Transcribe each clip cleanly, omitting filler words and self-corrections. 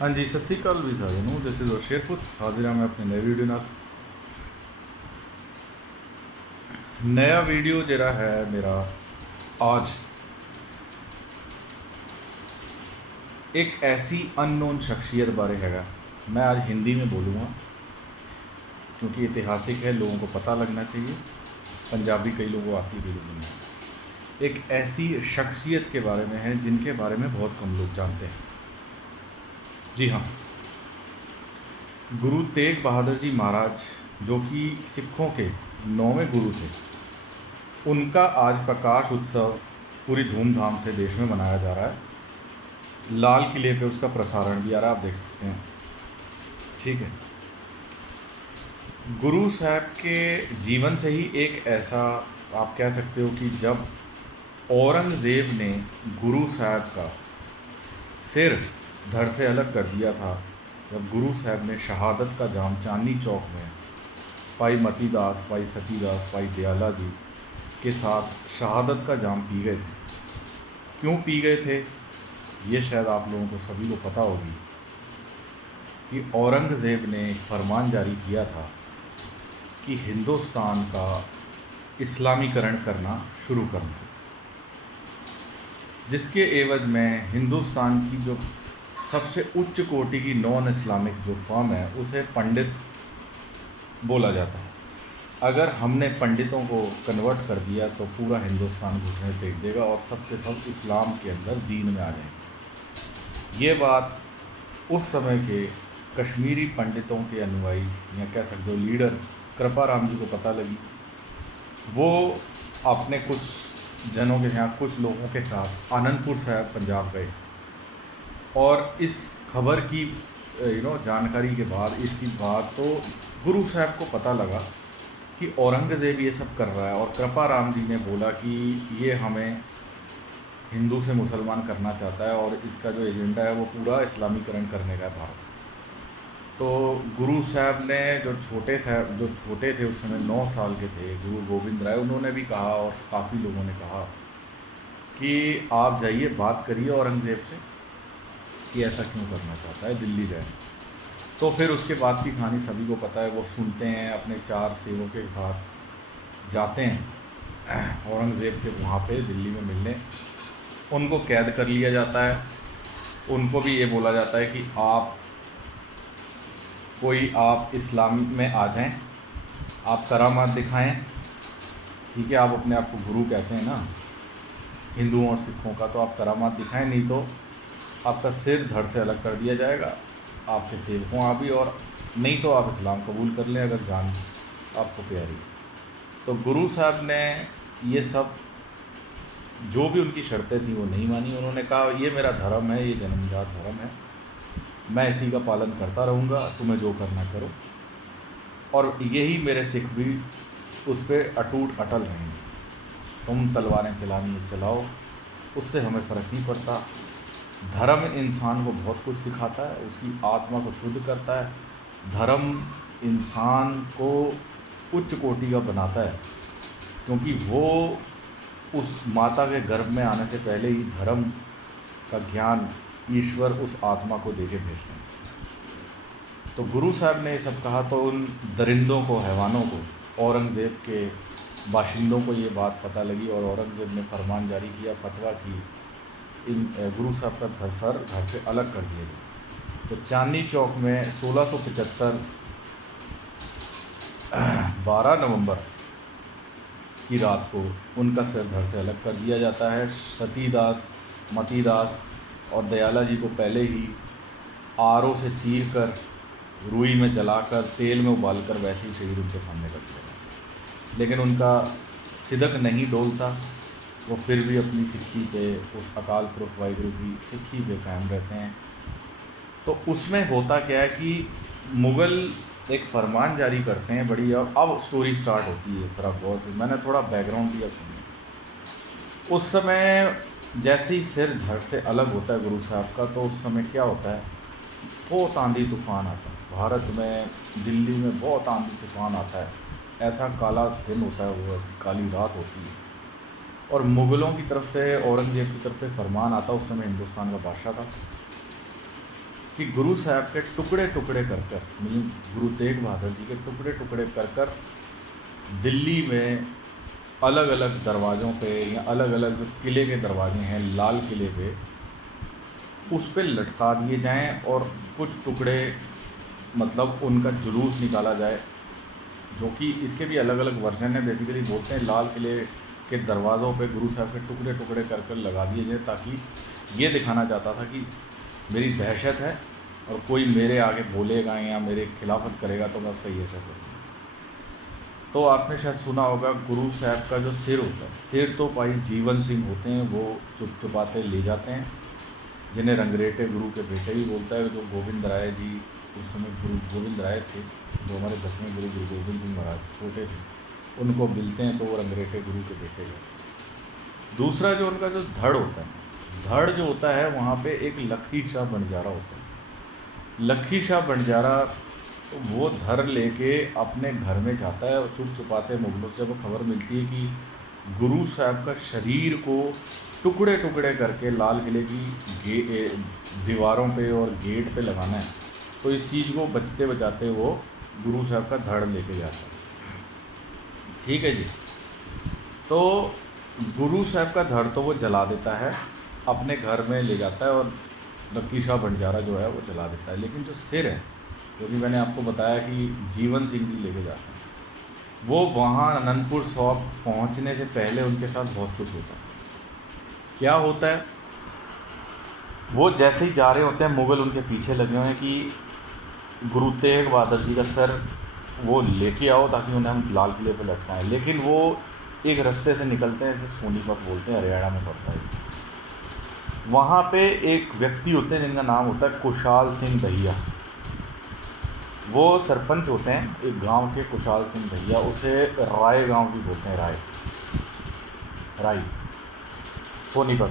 हाँ जी, सत श्री अकाल भी सारे नू। दिस इज़ शेरपुर हाजिर हाँ मैं अपने नए वीडियो नाल। नया वीडियो जरा है मेरा आज एक ऐसी अननोन शख्सियत बारे हैगा। मैं आज हिंदी में बोलूँगा क्योंकि ऐतिहासिक है, लोगों को पता लगना चाहिए। पंजाबी कई लोगों को आती है, कई लोगों को नहीं आती। एक ऐसी शख्सियत के बारे में है जिनके बारे में बहुत कम लोग जानते हैं। जी हाँ, गुरु तेग बहादुर जी महाराज, जो कि सिखों के 9वें गुरु थे, उनका आज प्रकाश उत्सव पूरी धूमधाम से देश में मनाया जा रहा है। लाल किले पे उसका प्रसारण भी आ रहा है, आप देख सकते हैं। ठीक है, गुरु साहब के जीवन से ही एक ऐसा आप कह सकते हो कि जब औरंगज़ेब ने गुरु साहब का सिर धड़ से अलग कर दिया था, जब गुरु साहब ने शहादत का जाम चांदनी चौक में भाई मतीदास, भाई सतीदास, भाई दयाला जी के साथ शहादत का जाम पी गए थे। क्यों पी गए थे ये शायद आप लोगों को सभी को पता होगी कि औरंगज़ेब ने एक फरमान जारी किया था कि हिंदुस्तान का इस्लामीकरण करना शुरू करना, जिसके एवज में हिंदुस्तान की जो सबसे उच्च कोटि की नॉन इस्लामिक जो फॉर्म है उसे पंडित बोला जाता है। अगर हमने पंडितों को कन्वर्ट कर दिया तो पूरा हिंदुस्तान घुटने टेक देगा और सब के सब इस्लाम के अंदर दीन में आ जाएंगे। ये बात उस समय के कश्मीरी पंडितों के अनुयायी या कह सकते हो लीडर कृपाराम जी को पता लगी। वो अपने कुछ जनों के यहाँ कुछ लोगों के साथ आनंदपुर साहब पंजाब गए और इस खबर की जानकारी के बाद इसकी बात तो गुरु साहब को पता लगा कि औरंगज़ेब ये सब कर रहा है और कृपाराम जी ने बोला कि ये हमें हिंदू से मुसलमान करना चाहता है और इसका जो एजेंडा है वो पूरा इस्लामीकरण करने का है भारत। तो गुरु साहब ने जो छोटे थे उस समय 9 साल के थे, गुरु गोविंद राय, उन्होंने भी कहा और काफ़ी लोगों ने कहा कि आप जाइए बात करिए औरंगज़ेब से कि ऐसा क्यों करना चाहता है, दिल्ली जाए। तो फिर उसके बाद की कहानी सभी को पता है। वो सुनते हैं, अपने 4 सेवकों के साथ जाते हैं औरंगज़ेब के वहाँ पे दिल्ली में मिलने। उनको कैद कर लिया जाता है। उनको भी ये बोला जाता है कि आप इस्लाम में आ जाएं, आप करामात दिखाएं। ठीक है, आप अपने आप को गुरु कहते हैं ना हिंदुओं और सिखों का, तो आप करामात दिखाएं, नहीं तो आपका सिर धड़ से अलग कर दिया जाएगा, आपके सेवकों आ भी, और नहीं तो आप इस्लाम कबूल कर लें अगर जान आपको प्यारी। तो गुरु साहब ने ये सब जो भी उनकी शर्तें थी वो नहीं मानी। उन्होंने कहा ये मेरा धर्म है, ये जन्मजात धर्म है, मैं इसी का पालन करता रहूँगा, तुम्हें जो करना करो। और यही मेरे सिख भी उस पर अटूट अटल रहेंगे। तुम तलवारें चलानी है चलाओ, उससे हमें फ़र्क नहीं पड़ता। धर्म इंसान को बहुत कुछ सिखाता है, उसकी आत्मा को शुद्ध करता है। धर्म इंसान को उच्च कोटि का बनाता है, क्योंकि वो उस माता के गर्भ में आने से पहले ही धर्म का ज्ञान ईश्वर उस आत्मा को दे के भेजते हैं। तो गुरु साहब ने ये सब कहा तो उन दरिंदों को, हैवानों को, औरंगज़ेब के बाशिंदों को ये बात पता लगी और औरंगज़ेब ने फरमान जारी किया, फतवा की, इन गुरु साहब का सर घर से अलग कर दिया गया। तो चांदनी चौक में 1675 12 नवंबर की रात को उनका सिर धड़ से अलग कर दिया जाता है। सतीदास, मतीदास और दयाला जी को पहले ही आरओ से चीर कर, रुई में जलाकर, तेल में उबालकर वैसे ही शहीद उनके सामने कर दिया जाता है। लेकिन उनका सिदक नहीं डोलता, वो फिर भी अपनी सिक्खी पे, उस अकाल पुरख वाहिगुरु की सिक्खी पे कायम रहते हैं। तो उसमें होता क्या है कि मुग़ल एक फरमान जारी करते हैं बड़ी, और अब स्टोरी स्टार्ट होती है तरफ गौर से। मैंने थोड़ा बैकग्राउंड दिया, सुनिए। उस समय जैसे ही सिर धड़ से अलग होता है गुरु साहब का, तो उस समय क्या होता है, बहुत आंधी तूफ़ान आता है भारत में, दिल्ली में बहुत आंधी तूफ़ान आता है। ऐसा काला दिन होता है, वो ऐसी काली रात होती है। और मुग़लों की तरफ से, औरंगज़ेब की तरफ से फरमान आता, उस समय हिंदुस्तान का बादशाह था, कि गुरु साहब के टुकड़े टुकड़े कर कर, मतलब गुरु तेग बहादुर जी के टुकड़े टुकड़े कर कर दिल्ली में अलग अलग दरवाज़ों पे या अलग अलग जो किले के दरवाजे हैं लाल किले पे, उस पे लटका दिए जाएं और कुछ टुकड़े मतलब उनका जुलूस निकाला जाए, जो कि इसके भी अलग अलग वर्जन है। बेसिकली बोलते हैं लाल किले के दरवाज़ों पे गुरु साहब के टुकड़े टुकड़े कर कर लगा दिए जाए, ताकि ये दिखाना चाहता था कि मेरी दहशत है और कोई मेरे आगे बोलेगा या मेरे खिलाफत करेगा तो मैं उसका ये असर करूँगा। तो आपने शायद सुना होगा गुरु साहब का जो सिर होता है, सिर तो भाई जीवन सिंह होते हैं, वो चुप चुपाते ले जाते हैं, जिन्हें रंगरेटे गुरु के बेटे भी बोलता है। जो गोविंद राय जी उस समय गुरु गोविंद राय थे, जो हमारे 10वें गुरु गुरु गोविंद सिंह महाराज छोटे थे, उनको मिलते हैं तो वो रंगरेटे गुरु के बेटे जाते हैं। दूसरा जो उनका जो धड़ होता है, धड़ जो होता है वहाँ पे एक लखी शाह बंजारा होता है। लखी शाह बंजारा वो धर लेके अपने घर में जाता है और चुप चुपाते मुगलों से जब खबर मिलती है कि गुरु साहब का शरीर को टुकड़े टुकड़े करके लाल किले की दीवारों पे और गेट पे लगाना है, तो इस चीज़ को बचते बचाते वो गुरु साहब का धड़ लेके जाता है। ठीक है जी। तो गुरु साहब का धड़ तो वो जला देता है, अपने घर में ले जाता है और लखी शाह बंजारा जो है वो जला देता है। लेकिन जो सिर है, जो कि मैंने आपको बताया कि जीवन सिंह जी लेके जाते हैं, वो वहाँ अनंतपुर साहब पहुँचने से पहले उनके साथ बहुत कुछ होता है। क्या होता है, वो जैसे ही जा रहे होते हैं मुग़ल उनके पीछे लगे हुए हैं कि गुरु तेग बहादुर जी का सर वो लेके आओ ताकि उन्हें हम लाल किले पर लटकाएं। लेकिन वो एक रास्ते से निकलते हैं, जिसे सोनीपत बोलते हैं, हरियाणा में पड़ता है। वहाँ पे एक व्यक्ति होते हैं जिनका नाम होता है कुशाल सिंह दहिया। वो सरपंच होते हैं एक गांव के, कुशाल सिंह दहिया। उसे राय गांव भी बोलते हैं, राय सोनीपत।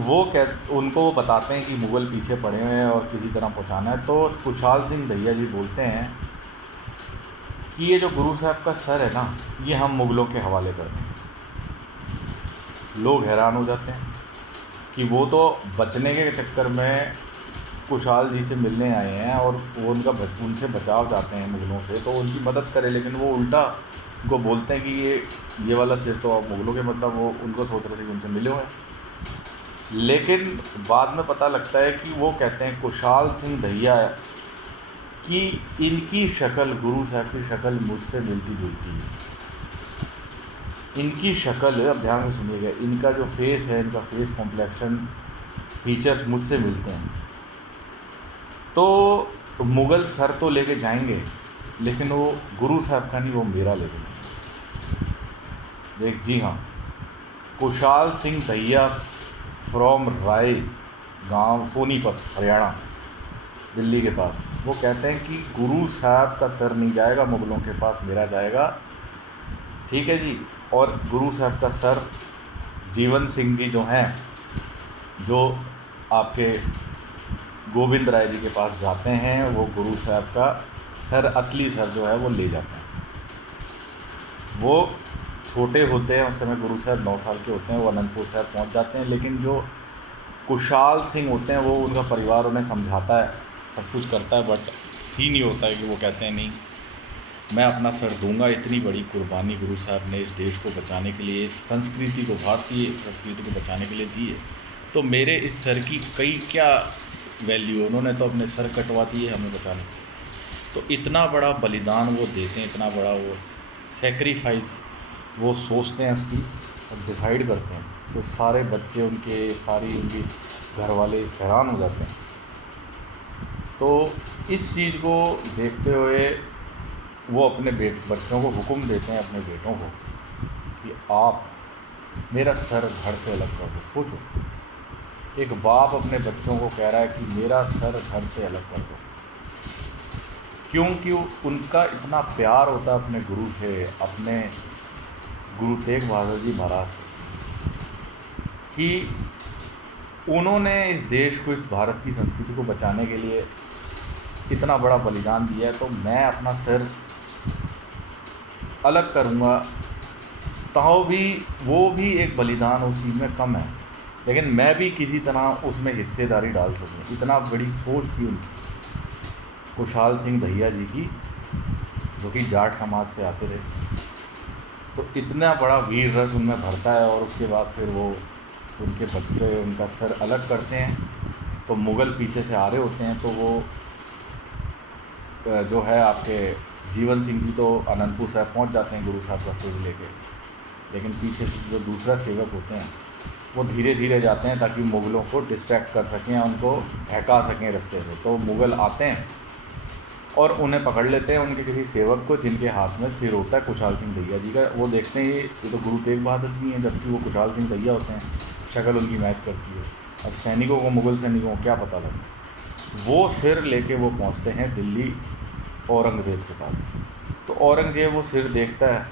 वो उनको बताते हैं कि मुग़ल पीछे पड़े हुए हैं और किसी तरह पहुंचाना है। तो कुशाल सिंह दहिया जी बोलते हैं कि ये जो गुरु साहब का सर है ना, ये हम मुग़लों के हवाले कर दें। लोग हैरान हो जाते हैं कि वो तो बचने के चक्कर में कुशाल जी से मिलने आए हैं और वो उनसे बचाव चाहते हैं मुग़लों से, तो उनकी मदद करें। लेकिन वो उल्टा उनको बोलते हैं कि ये वाला सिर तो आप मुग़लों के, मतलब वो उनको सोच रहे थे कि उनसे मिले हुए हैं। लेकिन बाद में पता लगता है कि वो कहते हैं कुशाल सिंह दहिया कि इनकी शक्ल, गुरु साहब की शक्ल मुझसे मिलती जुलती है। इनकी शक्ल, अब ध्यान से सुनिएगा, इनका जो फेस है, इनका फेस कॉम्प्लेक्शन फीचर्स मुझसे मिलते हैं। तो मुग़ल सर तो लेके जाएंगे, लेकिन वो गुरु साहब का नहीं, वो मेरा लेके जाएंगे। देख जी हाँ, कुशाल सिंह दहिया फ्रॉम राय गांव, सोनीपत, हरियाणा, दिल्ली के पास, वो कहते हैं कि गुरु साहब का सर नहीं जाएगा मुग़लों के पास, मेरा जाएगा। ठीक है जी। और गुरु साहब का सर जीवन सिंह जी जो हैं, जो आपके गोविंद राय जी के पास जाते हैं, वो गुरु साहब का सर, असली सर जो है वो ले जाते हैं। वो छोटे होते हैं, उस समय गुरु साहब 9 साल के होते हैं, वो अनंतपुर साहब पहुंच जाते हैं। लेकिन जो कुशाल सिंह होते हैं, वो उनका परिवार उन्हें समझाता है, सब कुछ करता है, बट सीन ये होता है कि वो कहते हैं नहीं, मैं अपना सर दूंगा। इतनी बड़ी कुर्बानी गुरु साहब ने इस देश को बचाने के लिए, इस संस्कृति को, भारतीय संस्कृति को बचाने के लिए दी है, तो मेरे इस सर की कई क्या वैल्यू। उन्होंने तो अपने सर कटवा दिए हमें बचाने के, तो इतना बड़ा बलिदान वो देते हैं, इतना बड़ा वो सेक्रीफाइस वो सोचते हैं उसकी और डिसाइड करते हैं। तो सारे बच्चे उनके, सारी उनकी घर वाले हैरान हो जाते हैं। तो इस चीज़ को देखते हुए वो अपने बच्चों को हुक्म देते हैं, अपने बेटों को, कि आप मेरा सर घर से अलग कर दो। सोचो, एक बाप अपने बच्चों को कह रहा है कि मेरा सर घर से अलग कर दो, क्योंकि उनका इतना प्यार होता है अपने गुरु से, अपने गुरु तेग बहादुर जी महाराज से, कि उन्होंने इस देश को, इस भारत की संस्कृति को बचाने के लिए इतना बड़ा बलिदान दिया है, तो मैं अपना सिर अलग करूँगा। तो भी वो भी एक बलिदान उस चीज़ में कम है। लेकिन मैं भी किसी तरह उसमें हिस्सेदारी डाल सकूं, इतना बड़ी सोच थी उनकी, कुशाल सिंह दहिया जी की, जो कि जाट समाज से आते थे। तो इतना बड़ा वीर रस उनमें भरता है, और उसके बाद फिर वो उनके बच्चे उनका सर अलग करते हैं। तो मुग़ल पीछे से आ रहे होते हैं, तो वो जो है आपके जीवन सिंह जी तो आनंदपुर साहब पहुंच जाते हैं गुरु साहब का सिर लेके, लेकिन पीछे से जो दूसरा सेवक होते हैं वो धीरे धीरे जाते हैं ताकि मुग़लों को डिस्ट्रैक्ट कर सकें, उनको बहका सकें रास्ते से। तो मुग़ल आते हैं और उन्हें पकड़ लेते हैं, उनके किसी सेवक को, जिनके हाथ में सिर होता है कुशाल सिंह दहिया जी का। वो देखते हैं ये तो गुरु तेग बहादुर जी हैं, जबकि वो कुशाल सिंह दहिया होते हैं, शक्ल उनकी मैच करती है। अब सैनिकों को, मुग़ल सैनिकों को क्या पता लगा, वो सिर लेके वो पहुंचते हैं दिल्ली औरंगज़ेब के पास। तो औरंगज़ेब वो सिर देखता है,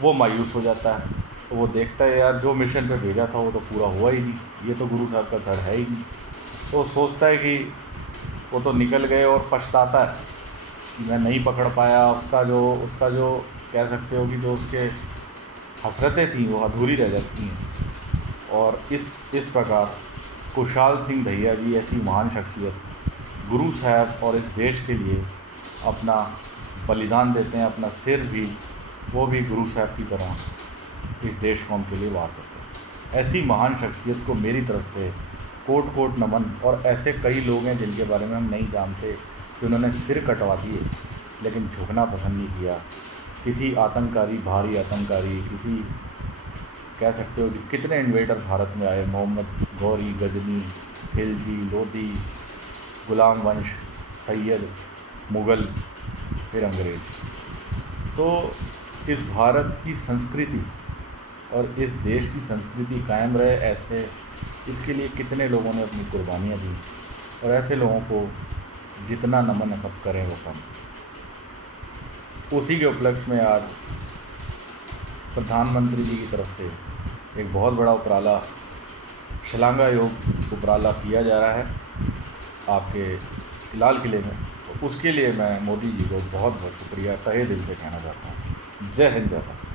वो मायूस हो जाता है। तो वो देखता है यार जो मिशन पे भेजा था वो तो पूरा हुआ ही नहीं, ये तो गुरु साहब का धड़ है ही नहीं। तो वो सोचता है कि वो तो निकल गए, और पछताता है कि मैं नहीं पकड़ पाया। उसका जो कह सकते हो कि जो उसके हसरतें थी वो अधूरी रह जाती हैं। और इस प्रकार कुशाल सिंह दहिया जी ऐसी महान शख्सियत गुरु साहब और इस देश के लिए अपना बलिदान देते हैं, अपना सिर भी, वो भी गुरु साहब की तरह इस देश कौम के लिए वार करते हैं। ऐसी महान शख्सियत को मेरी तरफ से कोट कोट नमन। और ऐसे कई लोग हैं जिनके बारे में हम नहीं जानते कि उन्होंने सिर कटवा दिए लेकिन झुकना पसंद नहीं किया। किसी आतंककारी, भारी आतंककारी, किसी कह सकते हो जो कितने इन्वेडर भारत में आए, मोहम्मद गौरी, गजनी, खिलजी, लोधी, गुलाम वंश, सैयद, मुग़ल, फिर अंग्रेज़। तो इस भारत की संस्कृति और इस देश की संस्कृति कायम रहे, ऐसे इसके लिए कितने लोगों ने अपनी कुर्बानियाँ दी, और ऐसे लोगों को जितना नमन अब करें वो कम। उसी के उपलक्ष्य में आज प्रधानमंत्री जी की तरफ से एक बहुत बड़ा उपराला, शलाघा योग उपराला किया जा रहा है आपके लाल किले में। तो उसके लिए मैं मोदी जी को बहुत बहुत शुक्रिया तहे दिल से कहना चाहता हूँ। जय हिंद, जय भारत।